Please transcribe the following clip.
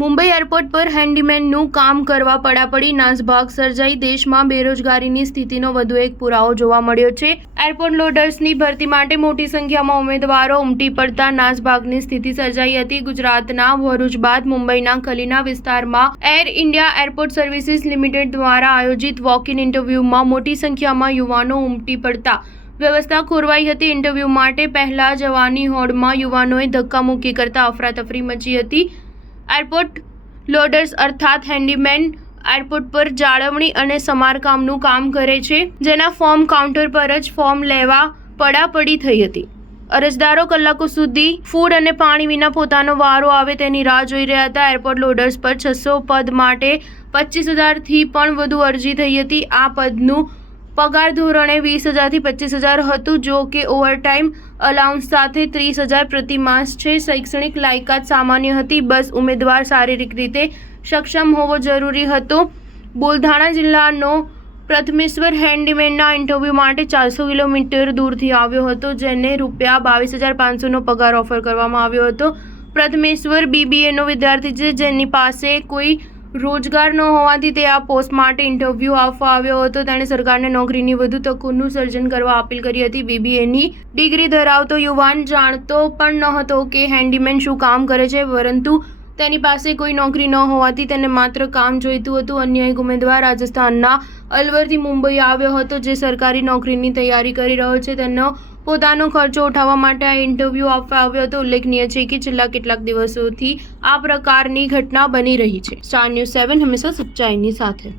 Mumbai airport પર હેન્ડીમેનનું કામ કરવા પડાપડી નાસભાગ સર્જાઈ દેશમાં બેરોજગારીની સ્થિતિનો વધુ એક પુરાવો જોવા મળ્યો છે। એરપોર્ટ લોડર્સની ભરતી માટે મોટી સંખ્યામાં ઉમેદવારો ઉમટી પડતા નાસભાગની સ્થિતિ સર્જાઈ હતી। ગુજરાતના ભરૂચ બાદ મુંબઈના ખલીના વિસ્તારમાં air India airport services limited દ્વારા આયોજિત વોક ઇન ઇન્ટરવ્યુમાં મોટી સંખ્યામાં યુવાનો ઉમટી પડતા વ્યવસ્થા ખોરવાઈ હતી। ઇન્ટરવ્યુ માટે પહેલા જવાની હોડમાં યુવાનોએ ધક્કામુક્કી કરતા અફરાતફરી મચી હતી। એરપોર્ટ લોડર્સ અર્થાત હેન્ડીમેન એરપોર્ટ પર જાળવણી અને સમારકામનું કામ કરે છે, જેના ફોર્મ કાઉન્ટર પર જ ફોર્મ લેવા પડાપડી થઈ હતી। અરજદારો કલાકો સુધી ફૂડ અને પાણી વિના પોતાનો વારો આવે તેની રાહ જોઈ રહ્યા હતા। એરપોર્ટ લોડર્સ પર 600 પદ માટે 25,000થી પણ વધુ અરજી થઈ હતી। આ પદનું પગાર ધોરણે 20,000થી 25,000 હતું, જો કે ઓવરટાઈમ અલાઉન્સ સાથે 30,000 પ્રતિ માસ છે। શૈક્ષણિક લાયકાત સામાન્ય હતી, બસ ઉમેદવાર શારીરિક રીતે સક્ષમ હોવો જરૂરી હતો। બુલઢાણા જિલ્લાનો પ્રથમેશ્વર હેન્ડીમેનના ઇન્ટરવ્યૂ માટે 400 કિલોમીટર દૂરથી આવ્યો હતો, જેને ₹22,500નો પગાર ઓફર કરવામાં આવ્યો હતો। પ્રથમેશ્વર BBAનો વિદ્યાર્થી છે, જેની પાસે કોઈ રોજગાર ન હોવાથી તે આ પોસ્ટ માટે ઇન્ટરવ્યૂ આપવા આવ્યો હતો। તેણે સરકારને નોકરીની વધુ તકોનું સર્જન કરવા અપીલ કરી હતી। BBAની ડિગ્રી ધરાવતો યુવાન જાણતો પણ ન હતો કે હેન્ડીમેન શું કામ કરે છે, પરંતુ તેની પાસે કોઈ નોકરી ન હોવાથી તેને માત્ર કામ જોઈતું હતું। અન્ય એક ઉમેદવાર રાજસ્થાનના અલવરથી મુંબઈ આવ્યો હતો, જે સરકારી નોકરીની તૈયારી કરી રહ્યો છે। તેનો પોતાનો ખર્ચો ઉઠાવવા માટે આ ઇન્ટરવ્યૂ આપવા આવ્યો હતો। ઉલ્લેખનીય છે કે છેલ્લા કેટલાક દિવસોથી આ પ્રકારની ઘટના બની રહી છે। સ્ટાર ન્યૂઝ 7 હંમેશા સચ્ચાઈની સાથે।